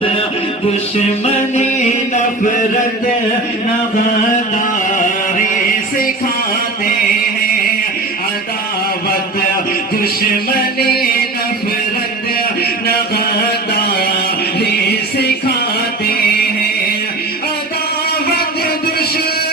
دشمنی نفرت نہ غداری سکھاتے ہیں، عداوت دشمنی نفرت نہ غداری سکھاتے ہیں، عداوت دشمنی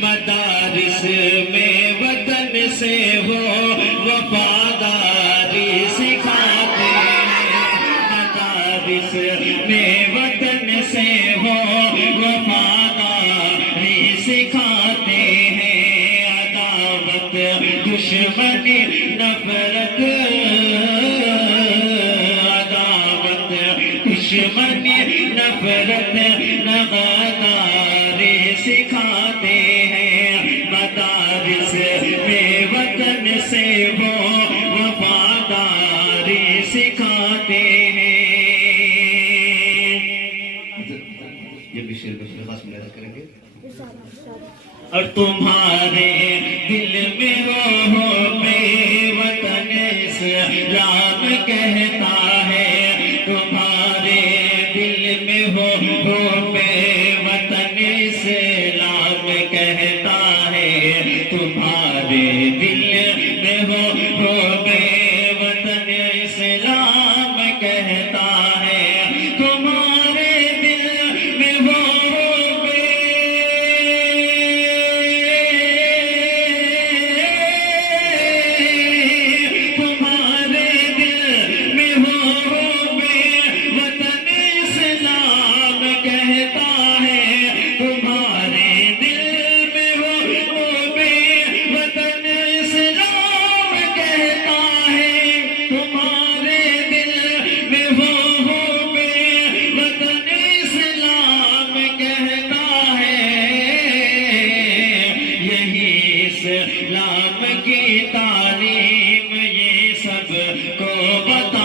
مدارس میں وطن سے وہ وفاداری سکھاتے ہیں، مدارس میں وطن سے وہ وفاداری سکھاتے ہیں، عداوت دشمنی نفرت، عداوت دشمنی نفرت نہ غداری سکھاتے ہیں، مدارس میں وطن سے وہ وفاداری سکھاتے ہیں۔ یہ بھی شعر خاص ملاحظہ کریں گے۔ اور تمہارے دل میں وہ بے وطن اسلام کہتا ہے، تمہارے دل میں وہ بے وطن اسلام کہتا ہے، تمہارے دل میں وہ بے وطن اسلام کہتا ہے، تمہارے دل میں وہ اسلام کی تعلیم یہ سب کو بتا